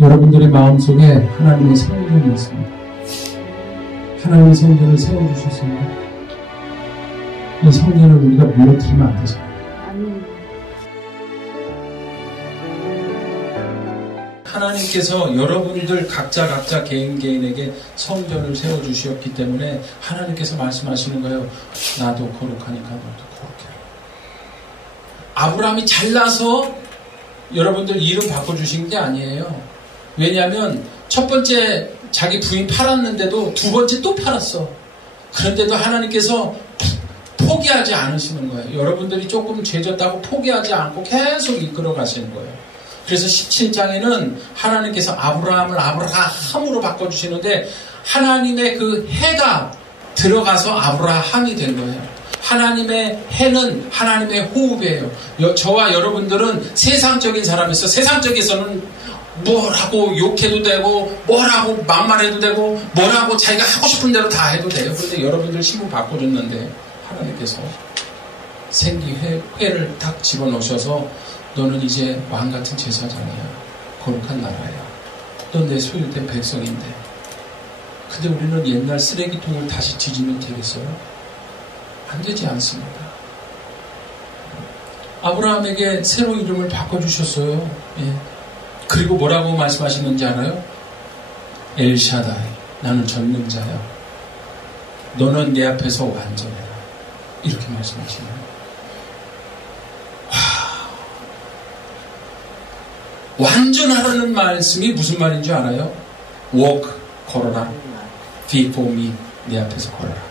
여러분들의 마음속에 하나님의 성전이 있습니다. 하나님의 성전을 세워주셨습니다. 이 성전을 우리가 무너뜨리면 안 되죠. 하나님께서 여러분들 각자 개인에게 성전을 세워주셨기 때문에 하나님께서 말씀하시는 거예요. 나도 거룩하니까 너도 거룩해. 아브라함이 잘나서 여러분들 이름 바꿔주신 게 아니에요. 왜냐하면 첫 번째 자기 부인 팔았는데도 두 번째 또 팔았어. 그런데도 하나님께서 포기하지 않으시는 거예요. 여러분들이 조금 죄졌다고 포기하지 않고 계속 이끌어 가시는 거예요. 그래서 17장에는 하나님께서 아브라함을 아브라함으로 바꿔주시는데 하나님의 그 해가 들어가서 아브라함이 된 거예요. 하나님의 해는 하나님의 호흡이에요. 저와 여러분들은 세상적인 사람이서 세상적에서는 뭐라고 욕해도 되고 뭐라고 막말해도 되고 뭐라고 자기가 하고 싶은 대로 다 해도 돼요. 그런데 여러분들 신분 바꿔줬는데 하나님께서 생기회를 딱 집어넣으셔서 너는 이제 왕같은 제사장이야. 거룩한 나라야. 넌 내 소유된 백성인데. 근데 우리는 옛날 쓰레기통을 다시 뒤지면 되겠어요? 안 되지 않습니다. 아브라함에게 새로 이름을 바꿔주셨어요. 예. 그리고 뭐라고 말씀하시는지 알아요? 엘샤다이. 나는 전능자야. 너는 내 앞에서 완전해라. 이렇게 말씀하시네요. 완전하라는 말씀이 무슨 말인 줄 알아요? walk, 걸어라. before me, 내 앞에서 걸어라.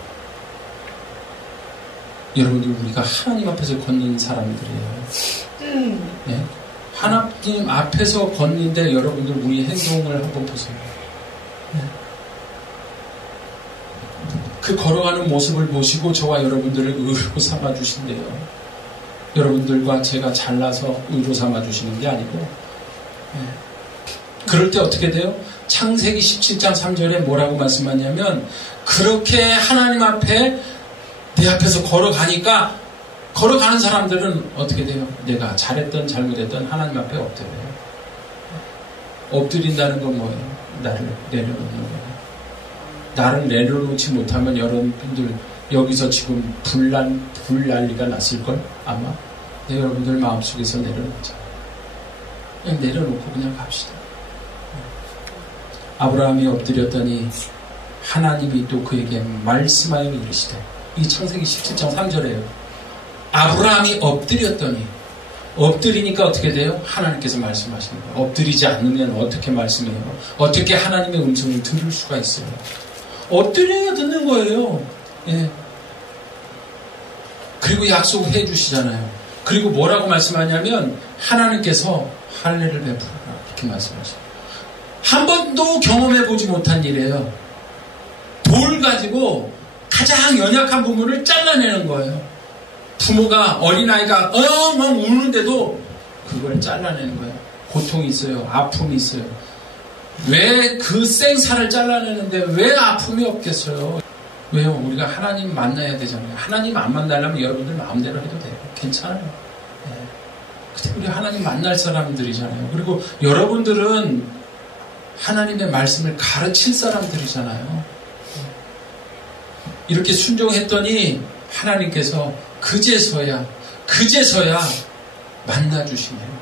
여러분들 우리가 하나님 앞에서 걷는 사람들이에요. 네? 하나님 앞에서 걷는데 여러분들 우리 행동을 한번 보세요. 네? 그 걸어가는 모습을 보시고 저와 여러분들을 의로 삼아주신대요. 여러분들과 제가 잘나서 의로 삼아주시는 게 아니고 그럴 때 어떻게 돼요? 창세기 17장 3절에 뭐라고 말씀하냐면 그렇게 하나님 앞에 내 앞에서 걸어가니까 걸어가는 사람들은 어떻게 돼요? 내가 잘했던 잘못했던 하나님 앞에 엎드려요. 엎드린다는 건 뭐예요? 나를 내려놓는 거예요. 나를 내려놓지 못하면 여러분들 여기서 지금 불 난리가 났을걸? 아마 여러분들 마음속에서 내려놓자. 그냥 내려놓고 그냥 갑시다. 아브라함이 엎드렸더니 하나님이 또 그에게 말씀하여 이르시되, 이 창세기 17장 3절에요. 아브라함이 엎드리니까 어떻게 돼요? 하나님께서 말씀하시는 거예요. 엎드리지 않으면 어떻게 말씀해요? 어떻게 하나님의 음성을 들을 수가 있어요? 엎드려야 듣는 거예요. 예. 그리고 약속을 해주시잖아요. 그리고 뭐라고 말씀하냐면 하나님께서 할례를 베풀어라 이렇게 말씀하셔요. 한 번도 경험해보지 못한 일이에요. 돌 가지고 가장 연약한 부분을 잘라내는 거예요. 부모가 어린아이가 엉엉 우는데도 그걸 잘라내는 거예요. 고통이 있어요. 아픔이 있어요. 왜 그 생살을 잘라내는데 왜 아픔이 없겠어요? 왜요? 우리가 하나님 만나야 되잖아요. 하나님 안 만나려면 여러분들 마음대로 해도 돼요. 괜찮아요. 네. 근데 우리 하나님 만날 사람들이잖아요. 그리고 여러분들은 하나님의 말씀을 가르칠 사람들이잖아요. 이렇게 순종했더니 하나님께서 그제서야 만나주시네요.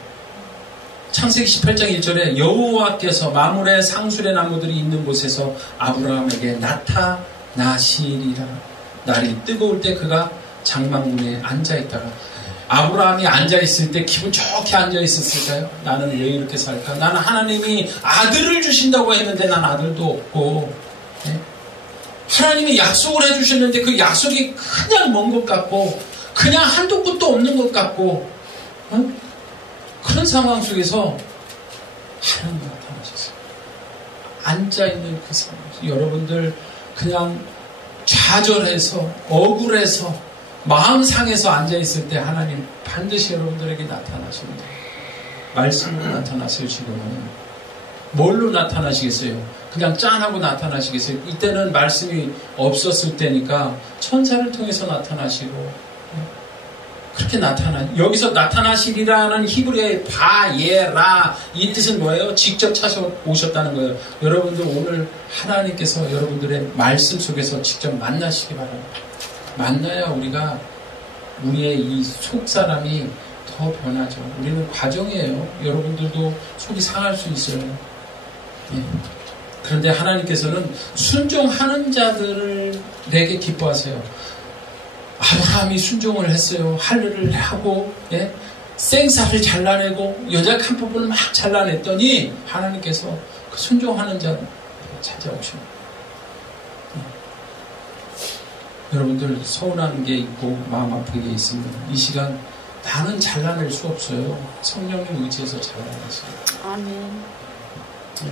창세기 18장 1절에 여호와께서 마물의 상술의 나무들이 있는 곳에서 아브라함에게 나타나시리라. 날이 뜨거울 때 그가 장막문에 앉아있다가, 아브라함이 앉아있을 때 기분 좋게 앉아있었을까요? 나는 왜 이렇게 살까? 나는 하나님이 아들을 주신다고 했는데 난 아들도 없고, 네? 하나님이 약속을 해주셨는데 그 약속이 그냥 먼 것 같고 그냥 한도 끝도 없는 것 같고, 그런 상황 속에서 하나님 나타나셨어요. 앉아있는 그 상황, 여러분들 그냥 좌절해서 억울해서 마음 상해서 앉아있을 때 하나님 반드시 여러분들에게 나타나십니다. 말씀으로 나타나세요. 지금은 뭘로 나타나시겠어요? 그냥 짠하고 나타나시겠어요? 이때는 말씀이 없었을 때니까 천사를 통해서 나타나시고, 그렇게 여기서 나타나시리라는 히브리어의 바예라 이 뜻은 뭐예요? 직접 찾아오셨다는 거예요. 여러분들 오늘 하나님께서 여러분들의 말씀 속에서 직접 만나시기 바랍니다. 만나야 우리의 이 속사람이 더 변하죠. 우리는 과정이에요. 여러분들도 속이 상할 수 있어요. 예. 그런데 하나님께서는 순종하는 자들을 내게 기뻐하세요. 아브라함이 순종을 했어요. 할례를 하고, 예? 생쌀을 잘라내고 여자 한 부분을 막 잘라냈더니 하나님께서 그 순종하는 자를 찾아오십니다. 예. 여러분들 서운한 게 있고 마음 아픈 게 있으면 이 시간 나는 잘라낼 수 없어요. 성령님 의지해서 잘라내세요. 아멘. 예.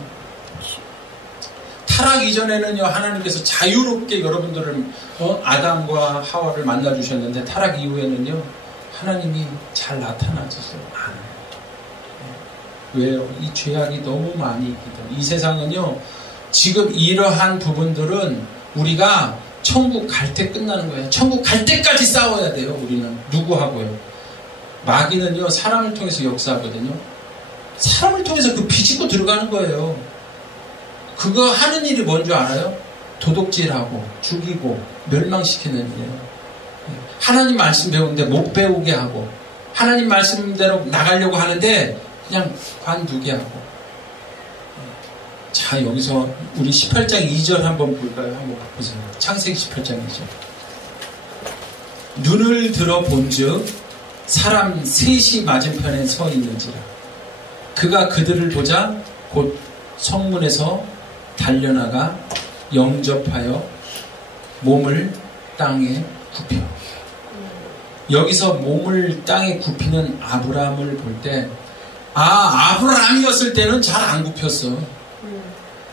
타락 이전에는요, 하나님께서 자유롭게 여러분들을, 아담과 하와를 만나주셨는데, 타락 이후에는요, 하나님이 잘 나타나지도 않아요. 왜요? 이 죄악이 너무 많이 있기 때문에. 이 세상은요, 지금 이러한 부분들은 우리가 천국 갈 때 끝나는 거예요. 천국 갈 때까지 싸워야 돼요, 우리는. 누구하고요? 마귀는요, 사람을 통해서 역사하거든요. 사람을 통해서 그 비집고 들어가는 거예요. 그거 하는 일이 뭔지 알아요? 도둑질하고 죽이고 멸망시키는 일이에요. 하나님 말씀 배우는데 못 배우게 하고 하나님 말씀대로 나가려고 하는데 그냥 관두게 하고. 자, 여기서 우리 18장 2절 한번 볼까요? 한번 보세요. 창세기 18장 2절. 눈을 들어 본즉 사람 셋이 맞은편에 서 있는지라. 그가 그들을 보자 곧 성문에서 달려나가 영접하여 몸을 땅에 굽혀. 여기서 몸을 땅에 굽히는 아브라함을 볼 때, 아브라함이었을 때는 잘 안 굽혔어.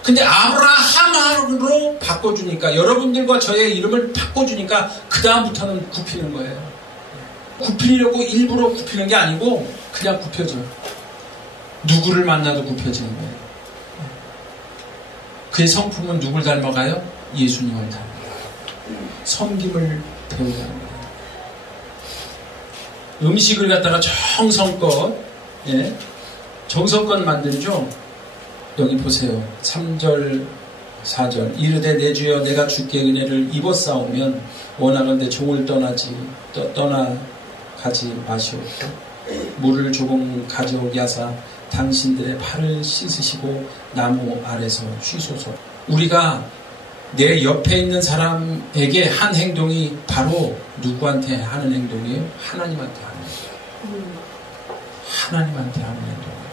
근데 아브라함으로 바꿔주니까, 여러분들과 저의 이름을 바꿔주니까 그 다음부터는 굽히는 거예요. 굽히려고 일부러 굽히는 게 아니고 그냥 굽혀져. 누구를 만나도 굽혀지는 거예요. 그의 성품은 누굴 닮아가요? 예수님을 닮아가요. 섬김을 배우는 거예요. 음식을 갖다가 정성껏, 예, 정성껏 만들죠. 여기 보세요. 3절, 4절. 이르되 내 주여 내가 주께 은혜를 입었사오면 원하건대 종을 떠나가지 마시옵고 물을 조금 가져오게 하사 당신들의 발을 씻으시고 나무 아래서 쉬소서. 우리가 내 옆에 있는 사람에게 한 행동이 바로 누구한테 하는 행동이에요? 하나님한테 하는 행동. 하나님한테 하는 행동이에요.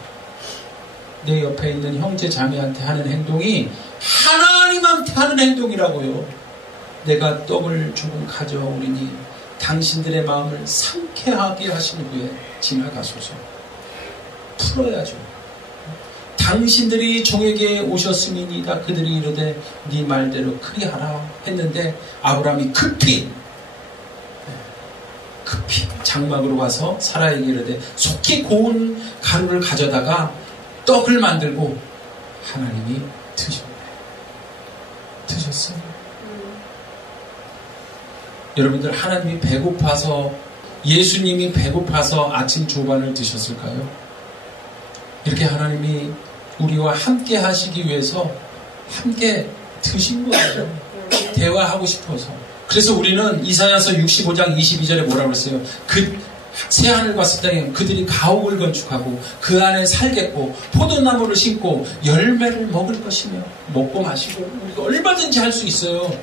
내 옆에 있는 형제 자매한테 하는 행동이 하나님한테 하는 행동이라고요. 내가 떡을 조금 가져오리니 당신들의 마음을 상쾌하게 하신 후에 지나가소서. 풀어야죠. 당신들이 종에게 오셨음이니이다. 그들이 이르되 네 말대로 그리하라 했는데 아브라함이 급히 장막으로 가서 사라에게 이르되 속히 고운 가루를 가져다가 떡을 만들고 하나님이 드셨어요. 여러분들, 하나님이 배고파서, 예수님이 배고파서 아침 조반을 드셨을까요? 이렇게 하나님이 우리와 함께 하시기 위해서 함께 드신 거예요. 대화하고 싶어서. 그래서 우리는 이사야서 65장 22절에 뭐라고 그랬어요? 그 새하늘과 새 땅에 그들이 가옥을 건축하고 그 안에 살겠고 포도나무를 심고 열매를 먹을 것이며. 먹고 마시고 우리가 얼마든지 할 수 있어요.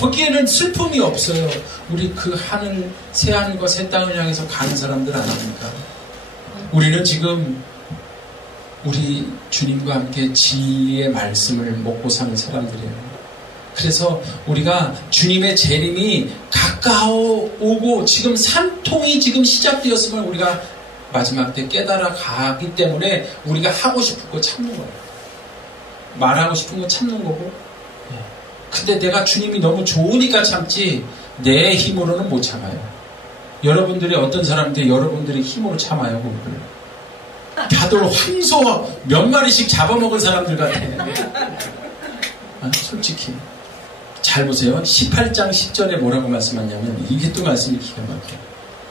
거기에는 슬픔이 없어요. 우리 그 하늘, 새하늘과 새 땅을 향해서 가는 사람들 아닙니까? 우리는 지금 우리 주님과 함께 진리의 말씀을 먹고 사는 사람들이에요. 그래서 우리가 주님의 재림이 가까워 오고 지금 산통이 지금 시작되었음을 우리가 마지막 때 깨달아 가기 때문에 우리가 하고 싶은 거 참는 거예요. 말하고 싶은 거 참는 거고. 근데 내가 주님이 너무 좋으니까 참지 내 힘으로는 못 참아요. 여러분들이 어떤 사람들이 여러분들이 힘으로 참아요, 그거를. 다들 황소 몇 마리씩 잡아먹은 사람들 같아. 솔직히. 잘 보세요. 18장 10절에 뭐라고 말씀하냐면, 이게 또 말씀이 기가 막혀요.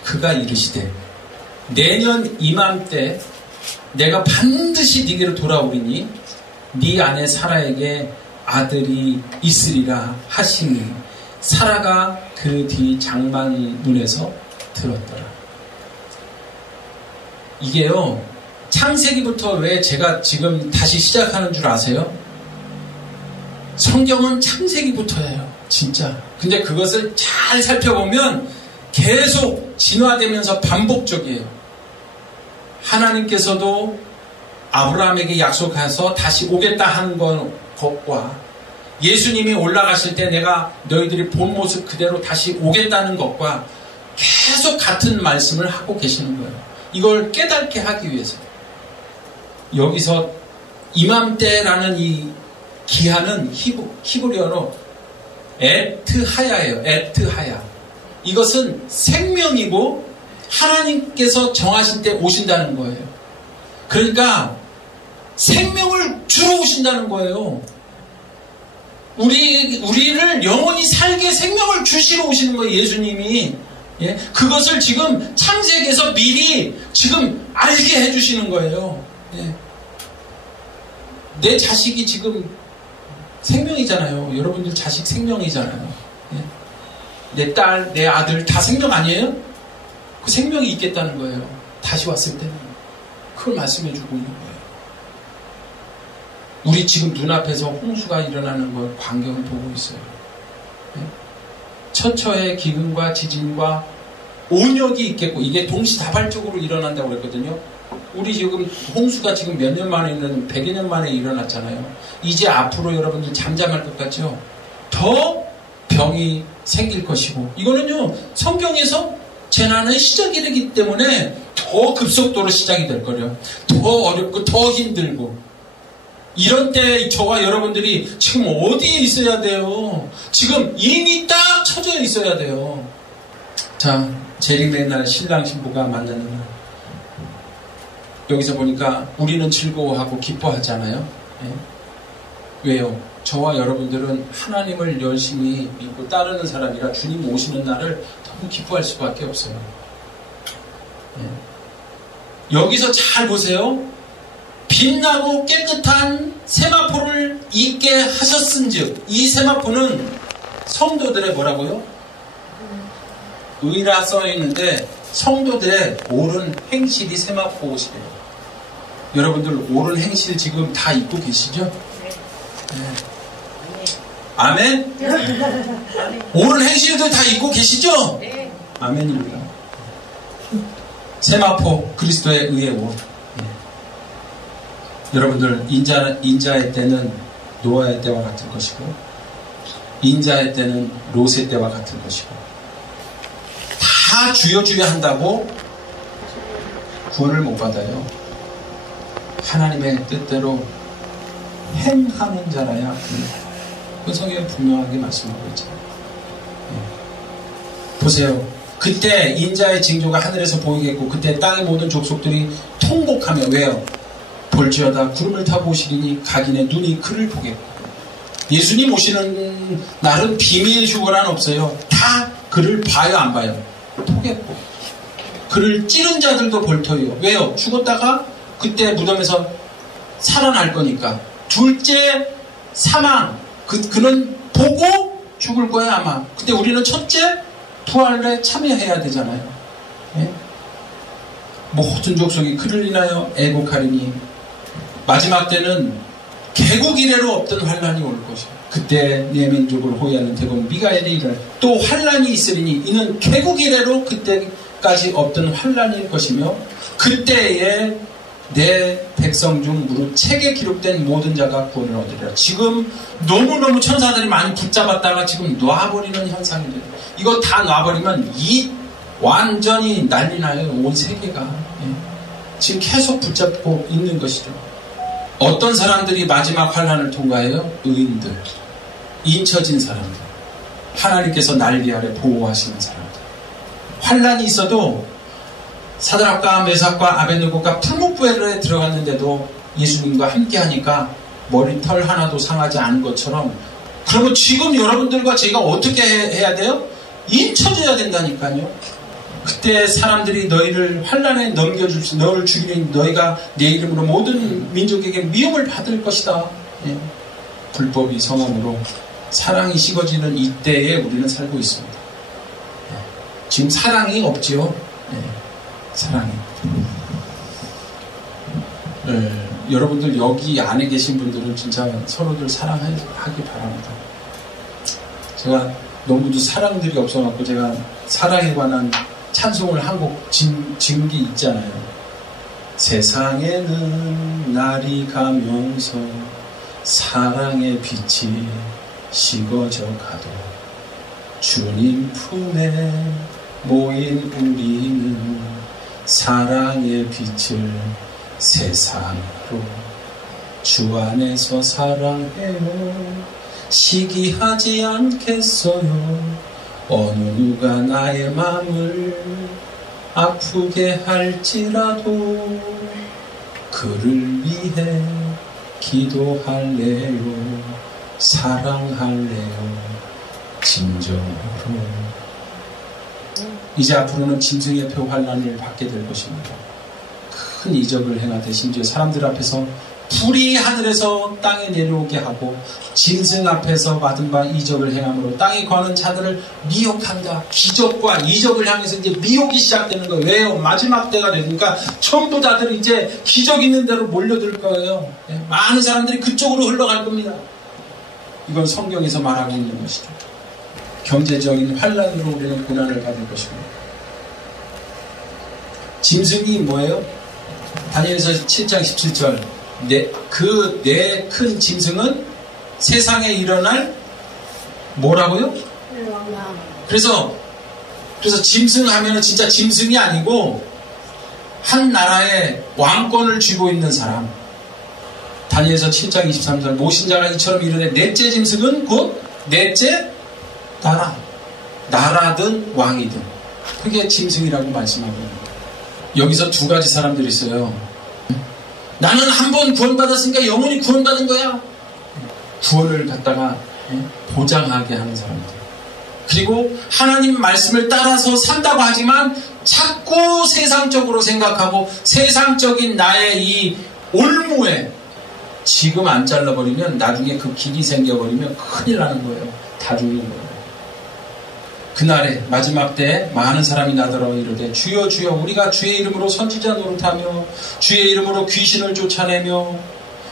그가 이르시되 내년 이맘때 내가 반드시 네게로 돌아오리니 네 아내 사라에게 아들이 있으리라 하시니 사라가 그 뒤 장막문에서 들었더라. 이게요, 창세기부터 왜 제가 지금 다시 시작하는 줄 아세요? 성경은 창세기부터예요, 진짜. 근데 그것을 잘 살펴보면 계속 진화되면서 반복적이에요. 하나님께서도 아브라함에게 약속해서 다시 오겠다 하는 것과 예수님이 올라가실 때 내가 너희들이 본 모습 그대로 다시 오겠다는 것과 계속 같은 말씀을 하고 계시는 거예요. 이걸 깨닫게 하기 위해서. 여기서 이맘때라는 이 기한은 히브리어로 에트하야예요. 에트하야. 이것은 생명이고 하나님께서 정하신 때 오신다는 거예요. 그러니까 생명을 주러 오신다는 거예요. 우리를 영원히 살게 생명을 주시러 오시는 거예요, 예수님이. 예? 그것을 지금 창세기에서 미리 지금 알게 해주시는 거예요. 예. 내 자식이 지금 생명이잖아요. 여러분들 자식 생명이잖아요. 예. 내 딸, 내 아들 다 생명 아니에요? 그 생명이 있겠다는 거예요. 다시 왔을 때는. 그걸 말씀해주고 있는 거예요. 우리 지금 눈앞에서 홍수가 일어나는 걸 광경을 보고 있어요. 예? 처처의 기근과 지진과 온역이 있겠고 이게 동시다발적으로 일어난다고 그랬거든요. 우리 지금 홍수가 지금 몇 년 만에 일어나면 100여 년 만에 일어났잖아요. 이제 앞으로 여러분들 잠잠할 것 같죠? 더 병이 생길 것이고 이거는요 성경에서 재난은 시작이기 때문에 더 급속도로 시작이 될 거예요. 더 어렵고 더 힘들고 이런 때 저와 여러분들이 지금 어디에 있어야 돼요? 지금 이미 딱 처져 있어야 돼요. 자, 재림의 날 신랑 신부가 만나는 날. 여기서 보니까 우리는 즐거워하고 기뻐하잖아요. 예? 왜요? 저와 여러분들은 하나님을 열심히 믿고 따르는 사람이라 주님 오시는 날을 너무 기뻐할 수밖에 없어요. 예? 여기서 잘 보세요. 빛나고 깨끗한 세마포를 있게 하셨은즉 이 세마포는 성도들의 뭐라고요? 의라 써있는데 성도들의 옳은 행실이 세마포 옷이래요. 여러분들 옳은 행실 지금 다 입고 계시죠? 네. 아멘? 옳은 행실들 다 입고 계시죠? 아멘입니다. 세마포 그리스도의 의의 옷. 여러분들 인자의 때는 노아의 때와 같을 것이고 인자의 때는 롯의 때와 같을 것이고 다 주여 한다고 구원을 못 받아요. 하나님의 뜻대로 행하는 자라야 그 성경에 분명하게 말씀하고 있잖아요. 보세요. 그때 인자의 징조가 하늘에서 보이겠고 그때 땅의 모든 족속들이 통곡하며 왜요? 볼지어다 구름을 타고 오시리니 각인의 눈이 그를 보겠고 예수님 오시는 날은 비밀 휴거란 없어요. 다 그를 봐요 안 봐요? 보겠고 그를 찌른 자들도 볼 터예요. 왜요? 죽었다가 그때 무덤에서 살아날 거니까. 둘째 사망 그는 보고 죽을 거야 아마. 근데 우리는 첫째 부활에 참여해야 되잖아요. 예? 모든 족속이 그를 인하여 애곡하리니 마지막 때는 개국 이래로 없던 환란이 올 것이고 그때 내 민족을 호위하는 대공 미가엘이 일어나 또 환란이 있으리니 이는 개국 이래로 그때까지 없던 환란일 것이며 그때에 내 백성 중 무릇 책에 기록된 모든 자가 구원을 얻으리라. 지금 너무너무 천사들이 많이 붙잡았다가 지금 놔버리는 현상이 돼요. 이거 다 놔버리면 완전히 난리 나요. 온 세계가. 예. 지금 계속 붙잡고 있는 것이죠. 어떤 사람들이 마지막 환란을 통과해요? 의인들, 인쳐진 사람들, 하나님께서 날 위하여 보호하시는 사람들. 환란이 있어도 사드락과 메삭과 아벳느고가 풀목부에 들어갔는데도 예수님과 함께하니까 머리털 하나도 상하지 않은 것처럼. 그러면 지금 여러분들과 제가 어떻게 해야 돼요? 인쳐줘야 된다니까요. 그때 사람들이 너희를 환난에 넘겨줄 수, 너를 죽이는 너희가 내 이름으로 모든 민족에게 미움을 받을 것이다. 예. 불법이 성함으로 사랑이 식어지는 이때에 우리는 살고 있습니다. 예. 지금 사랑이 없지요. 예. 사랑이. 예. 여러분들 여기 안에 계신 분들은 진짜 서로들 사랑하기 바랍니다. 제가 너무도 사랑들이 없어갖고 제가 사랑에 관한 찬송을 한 곡 지은 게 있잖아요. 세상에는 날이 가면서 사랑의 빛이 식어져 가도 주님 품에 모인 우리는 사랑의 빛을 세상으로 주 안에서 사랑해요. 시기하지 않겠어요. 어느 누가 나의 맘을 아프게 할지라도 그를 위해 기도할래요. 사랑할래요. 진정으로. 이제 앞으로는 짐승의 표 환난을 받게 될 것입니다. 큰 이적을 행하되 심지어 사람들 앞에서 불이 하늘에서 땅에 내려오게 하고 짐승 앞에서 받은 바 이적을 행함으로 땅에 거하는 자들을 미혹한다. 기적과 이적을 향해서 이제 미혹이 시작되는 거예요. 왜요? 마지막 때가 되니까 전부 다들 이제 기적 있는 대로 몰려들 거예요. 많은 사람들이 그쪽으로 흘러갈 겁니다. 이건 성경에서 말하고 있는 것이죠. 경제적인 환난으로 우리는 고난을 받을 것입니다. 짐승이 뭐예요? 다니엘서 7장 17절 내 큰 짐승은 세상에 일어날 뭐라고요? 그래서 짐승 하면은 진짜 짐승이 아니고 한 나라의 왕권을 쥐고 있는 사람. 다니엘서 7장 23절 모신자가 이처럼 이르되 넷째 짐승은 곧 넷째 나라든 왕이든 그게 짐승이라고 말씀하고 있습니다. 여기서 두 가지 사람들이 있어요. 나는 한 번 구원받았으니까 영원히 구원받은 거야. 구원을 갖다가 보장하게 하는 사람들. 그리고 하나님 말씀을 따라서 산다고 하지만 자꾸 세상적으로 생각하고 세상적인 나의 이 올무에 지금 안 잘라버리면 나중에 그 길이 생겨버리면 큰일 나는 거예요. 다 죽는 거예요. 그날에 마지막 때에 많은 사람이 나더러 이르되 주여 주여 우리가 주의 이름으로 선지자 노릇하며 주의 이름으로 귀신을 쫓아내며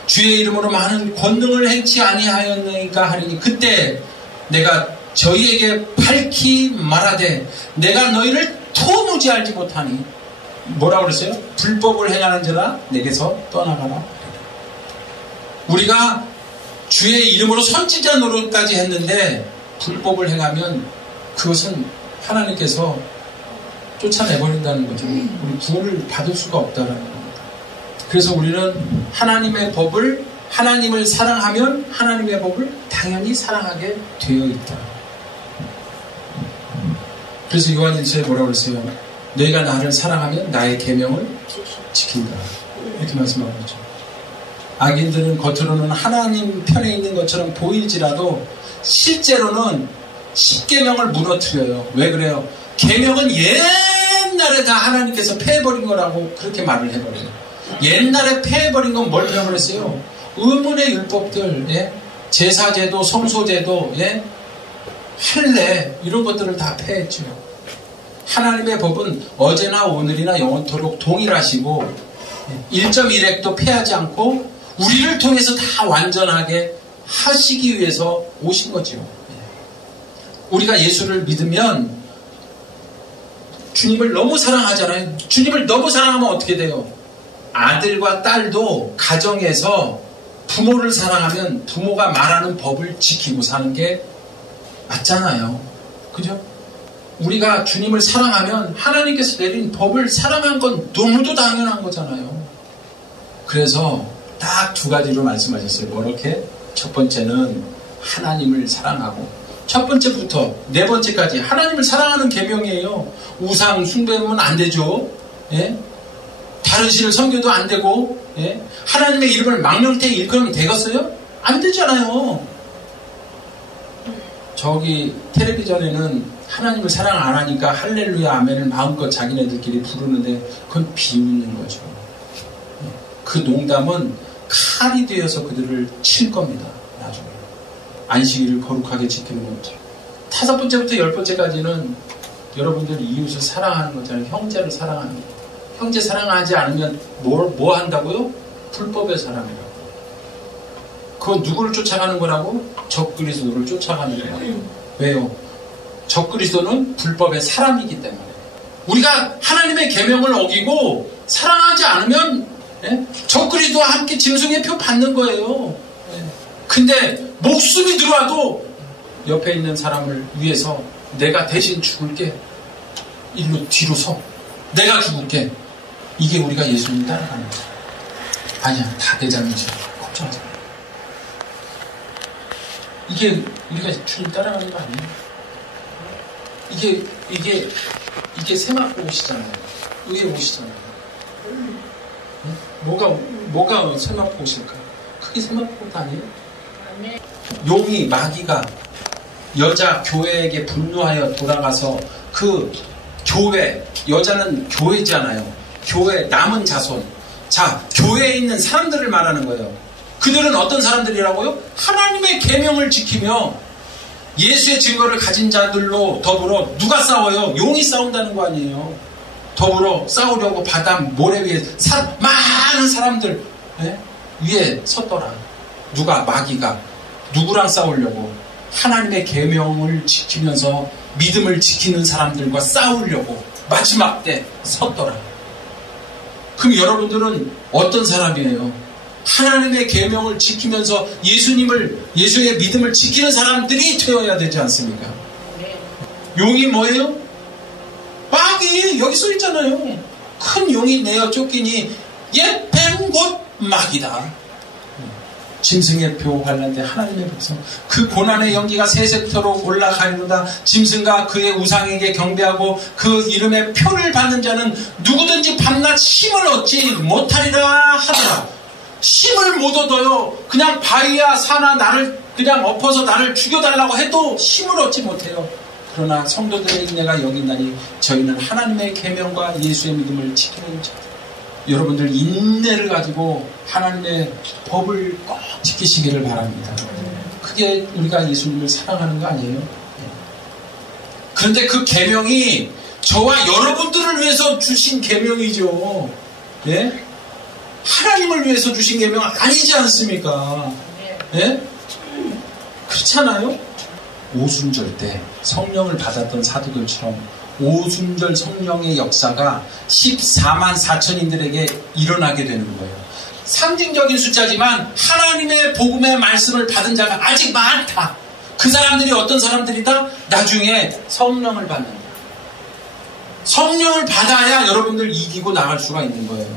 주의 이름으로 많은 권능을 행치 아니하였나이까 하리니 그때 내가 저희에게 밝히 말하되 내가 너희를 도무지 못하니 뭐라고 그랬어요? 불법을 행하는 자라 내게서 떠나가라. 우리가 주의 이름으로 선지자 노릇까지 했는데 불법을 행하면 그것은 하나님께서 쫓아내버린다는 거죠. 우리 구원을 받을 수가 없다는 겁니다. 그래서 우리는 하나님의 법을 하나님을 사랑하면 하나님의 법을 당연히 사랑하게 되어 있다. 그래서 요한일서에 뭐라고 그랬어요? 너희가 나를 사랑하면 나의 계명을 지킨다. 이렇게 말씀하고 있죠. 악인들은 겉으로는 하나님 편에 있는 것처럼 보일지라도 실제로는 10계명을 무너뜨려요. 왜 그래요? 계명은 옛날에 다 하나님께서 폐해버린 거라고 그렇게 말을 해버려요. 옛날에 폐해버린 건 뭘 폐해버렸어요? 의문의 율법들, 예? 제사제도, 성소제도, 예? 할례 이런 것들을 다 폐했죠. 하나님의 법은 어제나 오늘이나 영원토록 동일하시고 1.1핵도 폐하지 않고 우리를 통해서 다 완전하게 하시기 위해서 오신 거죠. 우리가 예수를 믿으면 주님을 너무 사랑하잖아요. 주님을 너무 사랑하면 어떻게 돼요? 아들과 딸도 가정에서 부모를 사랑하면 부모가 말하는 법을 지키고 사는 게 맞잖아요. 그죠? 우리가 주님을 사랑하면 하나님께서 내린 법을 사랑한 건 너무도 당연한 거잖아요. 그래서 딱 두 가지로 말씀하셨어요. 뭐렇게? 첫 번째는 하나님을 사랑하고 첫 번째부터 네 번째까지 하나님을 사랑하는 계명이에요. 우상 숭배하면 안 되죠. 예? 다른 신을 섬겨도 안 되고 예? 하나님의 이름을 망령되이 일컬으면 되겠어요? 안 되잖아요. 저기 텔레비전에는 하나님을 사랑 안 하니까 할렐루야 아멘을 마음껏 자기네들끼리 부르는데 그건 비웃는 거죠. 그 농담은 칼이 되어서 그들을 칠 겁니다. 나중에 안식일을 거룩하게 지키는 것부터 5번째부터 10번째까지는 여러분들이 이웃을 사랑하는 거잖아요. 형제를 사랑하는 거. 형제 사랑하지 않으면 뭐 한다고요? 불법의 사랑이라고. 그건 누구를 쫓아가는 거라고? 적그리스도를 쫓아가는 거라고. 왜요? 적그리스도는 불법의 사람이기 때문에. 우리가 하나님의 계명을 어기고 사랑하지 않으면 적그리스도와 함께 짐승의 표 받는 거예요. 근데 목숨이 들어와도 옆에 있는 사람을 위해서 내가 대신 죽을게. 일로 뒤로 서. 내가 죽을게. 이게 우리가 예수님 따라가는 거야. 아니야, 다 대장이지. 걱정하지 마. 이게 우리가 주님 따라가는 거 아니에요? 이게 세마포 옷이잖아요. 의의 옷이잖아요. 뭐가 세마포 옷일까? 그게 세마포 옷 아니에요? 용이, 마귀가 여자 교회에게 분노하여 돌아가서 그 교회, 여자는 교회잖아요. 교회, 남은 자손. 자, 교회에 있는 사람들을 말하는 거예요. 그들은 어떤 사람들이라고요? 하나님의 계명을 지키며 예수의 증거를 가진 자들로 더불어 누가 싸워요? 용이 싸운다는 거 아니에요. 더불어 싸우려고 바다 모래 위에 많은 사람들 위에 섰더라. 누가? 마귀가. 누구랑 싸우려고? 하나님의 계명을 지키면서 믿음을 지키는 사람들과 싸우려고 마지막 때 섰더라. 그럼 여러분들은 어떤 사람이에요? 하나님의 계명을 지키면서 예수의 믿음을 지키는 사람들이 되어야 되지 않습니까? 용이 뭐예요? 마귀. 여기 써 있잖아요. 큰 용이 내어 쫓기니 옛 뱀 곧 마귀다. 짐승의 표 관련된 하나님의 백성, 그 고난의 연기가 세세토록 올라가리로다. 짐승과 그의 우상에게 경배하고 그 이름의 표를 받는 자는 누구든지 밤낮 힘을 얻지 못하리라 하더라. 힘을 못 얻어요. 그냥 바위야 산아 나를 그냥 엎어서 나를 죽여달라고 해도 힘을 얻지 못해요. 그러나 성도들의 인내가 여기 있나니 저희는 하나님의 계명과 예수의 믿음을 지키는 자들. 여러분들 인내를 가지고 하나님의 법을 꼭 지키시기를 바랍니다. 그게 우리가 예수님을 사랑하는 거 아니에요? 그런데 그 계명이 저와 여러분들을 위해서 주신 계명이죠. 예? 하나님을 위해서 주신 계명 아니지 않습니까? 예? 그렇잖아요? 오순절 때 성령을 받았던 사도들처럼 오순절 성령의 역사가 14만 4천인들에게 일어나게 되는 거예요. 상징적인 숫자지만 하나님의 복음의 말씀을 받은 자가 아직 많다. 그 사람들이 어떤 사람들이다? 나중에 성령을 받는다. 성령을 받아야 여러분들 이기고 나갈 수가 있는 거예요.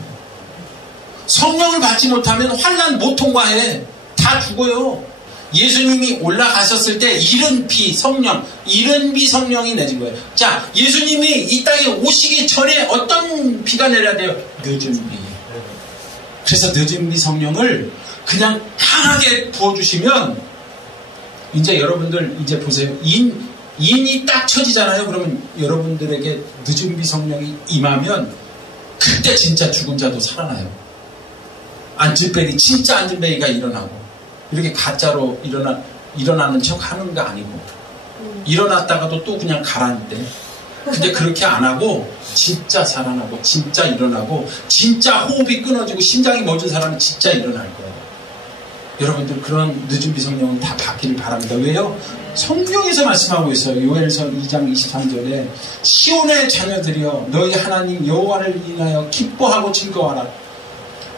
성령을 받지 못하면 환난 못 통과해. 다 죽어요. 예수님이 올라가셨을 때 이른 비 성령이 내린 거예요. 자, 예수님이 이 땅에 오시기 전에 어떤 비가 내려야 돼요? 늦은 비. 그래서 늦은 비 성령을 그냥 강하게 부어주시면 이제 여러분들 이제 보세요. 인이 딱 쳐지잖아요. 그러면 여러분들에게 늦은 비 성령이 임하면 그때 진짜 죽은 자도 살아나요. 안진뱅이, 진짜 안진뱅이가 일어나고 이렇게 가짜로 일어나는 척 하는 거 아니고 일어났다가도 또 그냥 가라앉대. 근데 그렇게 안 하고 진짜 살아나고 진짜 일어나고 진짜 호흡이 끊어지고 심장이 멎은 사람은 진짜 일어날 거예요. 여러분들 그런 늦은 비 성령은 다 받기를 바랍니다. 왜요? 성경에서 말씀하고 있어요. 요엘서 2장 23절에 시온의 자녀들이여 너희 하나님 여호와를 인하여 기뻐하고 즐거워하라.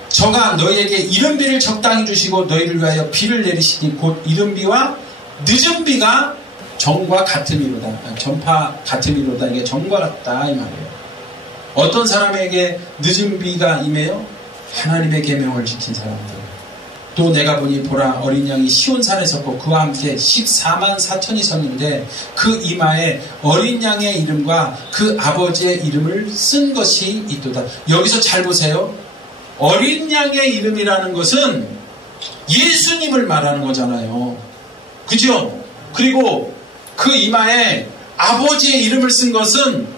저가 너희에게 이른 비를 적당히 주시고 너희를 위하여 비를 내리시니 곧 이른 비와 늦은 비가 정과 같음이로다. 전파 같음이로다. 이게 정과 같다 이 말이에요. 어떤 사람에게 늦은 비가 임해요? 하나님의 계명을 지킨 사람들. 또 내가 보니 보라 어린 양이 시온산에 섰고 그와 함께 14만 4천이 섰는데 그 이마에 어린 양의 이름과 그 아버지의 이름을 쓴 것이 있도다. 여기서 잘 보세요. 어린 양의 이름이라는 것은 예수님을 말하는 거잖아요. 그죠? 그리고 그 이마에 아버지의 이름을 쓴 것은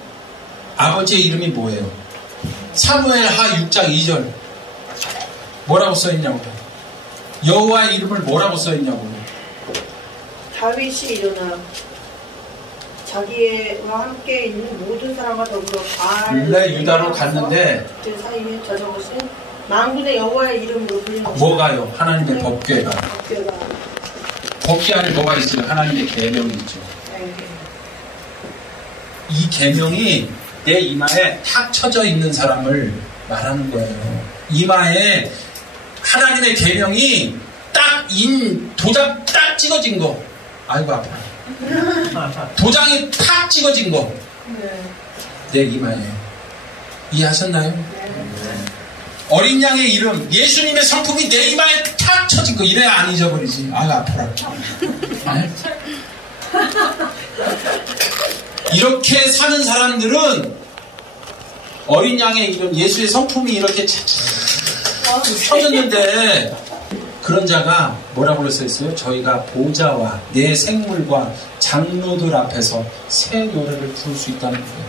아버지의 이름이 뭐예요? 사무엘하 6장 2절 뭐라고 써있냐고. 여호와의 이름을 뭐라고 써있냐고. 다윗이 일어나 자기와 함께 있는 모든 사람과 더불어 유다로 갔는데 그 사이에 저장하신 만군의 여호와의 이름으로 불리는 것이다. 뭐가요? 하나님의 법궤가. 법궤 안에 뭐가 있어요? 하나님의 계명이 있죠. 이 계명이 내 이마에 탁 쳐져 있는 사람을 말하는 거예요. 이마에 하나님의 계명이 딱 도장 딱 찍어진 거. 아이고 아파. 도장이 탁 찍어진 거. 내 이마에. 이해하셨나요? 어린 양의 이름, 예수님의 성품이 내 이마에 탁 쳐진 거. 이래야 안 잊어버리지. 아이고 아파라. 이렇게 사는 사람들은 어린 양의 이름, 예수의 성품이 이렇게 펴졌는데 그런 자가 뭐라고 그랬어요? 저희가 보좌와 내 생물과 장로들 앞에서 새 노래를 부를 수 있다는 거예요.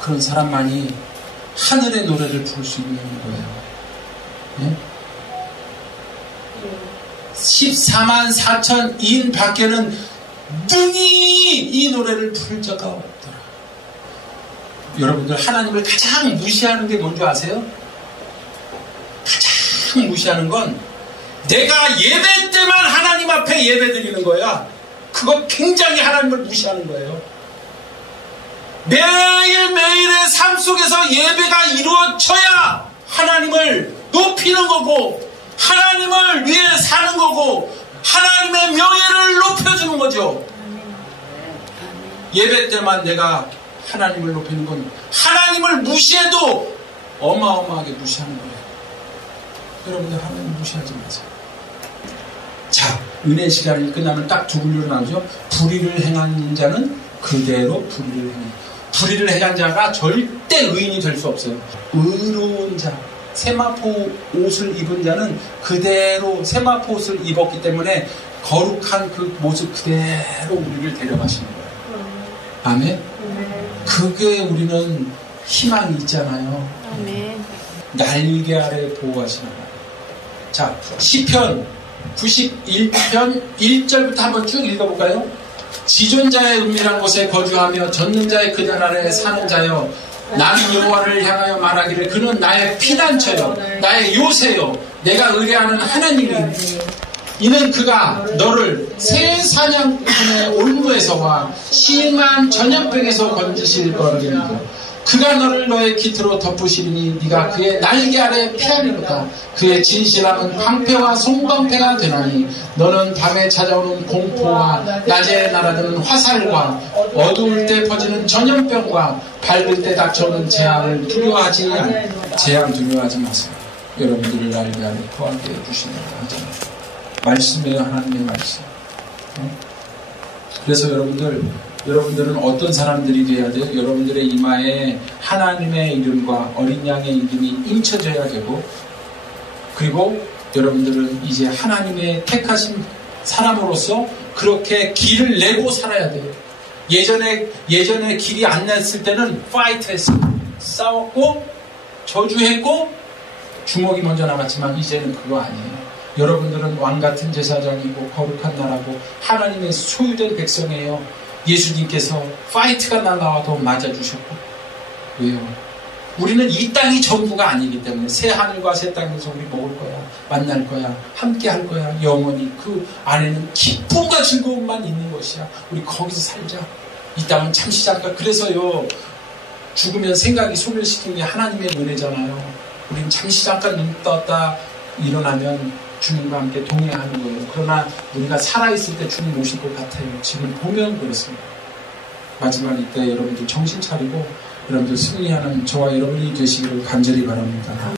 그런 사람만이 하늘의 노래를 부를 수 있는 거예요. 네? 14만 4천인 밖에는 능히 이 노래를 부를 자가 없더라. 여러분들 하나님을 가장 무시하는 게 뭔지 아세요? 가장 무시하는 건 내가 예배 때만 하나님 앞에 예배 드리는 거야. 그거 굉장히 하나님을 무시하는 거예요. 매일매일의 삶 속에서 예배가 이루어져야 하나님을 높이는 거고 하나님을 위해 사는 거고 하나님의 명예를 높여주는 거죠. 예배 때만 내가 하나님을 높이는 건 하나님을 무시해도 어마어마하게 무시하는 거예요. 여러분들 하나님 무시하지 마세요. 자, 은혜 시간이 끝나면 딱 두 분류로 나누죠. 불의를 행한 자는 그대로 불의를 행해. 불의를 행한 자가 절대 의인이 될 수 없어요. 의로운 자, 세마포 옷을 입은 자는 그대로 세마포 옷을 입었기 때문에 거룩한 그 모습 그대로 우리를 데려가시는 거예요. 아멘? 그게 우리는 희망이 있잖아요. 아멘. 날개 아래 보호하시는 거예요. 자, 시편 91편 1절부터 한번 쭉 읽어볼까요? 지존자의 은밀한 곳에 거주하며 젖는 자의 그늘 아래 사는 자여, 나는 여호와를 향하여 말하기를 그는 나의 피난처요 나의 요새요 내가 의뢰하는 하나님이니 이는 그가 너를 새 사냥꾼의 올무에서와 심한 전염병에서 건지실 거니라. 그가 너를 너의 깃으로 덮으시리니 네가 그의 날개 아래 피하리로다. 그의 진실함은 방패와 송방패가 되나니 너는 밤에 찾아오는 공포와 낮에 날아드는 화살과 어두울 때 퍼지는 전염병과 밝을 때 닥쳐오는 재앙을 두려워하지 마세요. 여러분들을 날개 아래 포함되어 해주시는 하잖아요. 말씀이에요. 하나님의 말씀. 그래서 여러분들은 어떤 사람들이 되어야 돼요? 여러분들의 이마에 하나님의 이름과 어린 양의 이름이 인쳐져야 되고, 그리고 여러분들은 이제 하나님의 택하신 사람으로서 그렇게 길을 내고 살아야 돼요. 예전에 길이 안 냈을 때는 파이트했어요. 싸웠고 저주했고 주먹이 먼저 나갔지만 이제는 그거 아니에요. 여러분들은 왕같은 제사장이고 거룩한 나라고 하나님의 소유된 백성이에요. 예수님께서 파이트가 날아와도 맞아주셨고. 왜요? 우리는 이 땅이 전부가 아니기 때문에 새 하늘과 새 땅에서 우리 먹을 거야, 만날 거야, 함께 할 거야. 영원히 그 안에는 기쁨과 즐거움만 있는 것이야. 우리 거기서 살자. 이 땅은 잠시 잠깐. 그래서요, 죽으면 생각이 소멸시키는 게 하나님의 은혜잖아요. 우리는 잠시 잠깐 눈 떴다 일어나면 주님과 함께 동행하는 거예요. 그러나 우리가 살아있을 때 주님 오실 것 같아요. 지금 보면 그렇습니다. 마지막 이때 여러분들 정신 차리고 여러분들 승리하는 저와 여러분이 되시기를 간절히 바랍니다.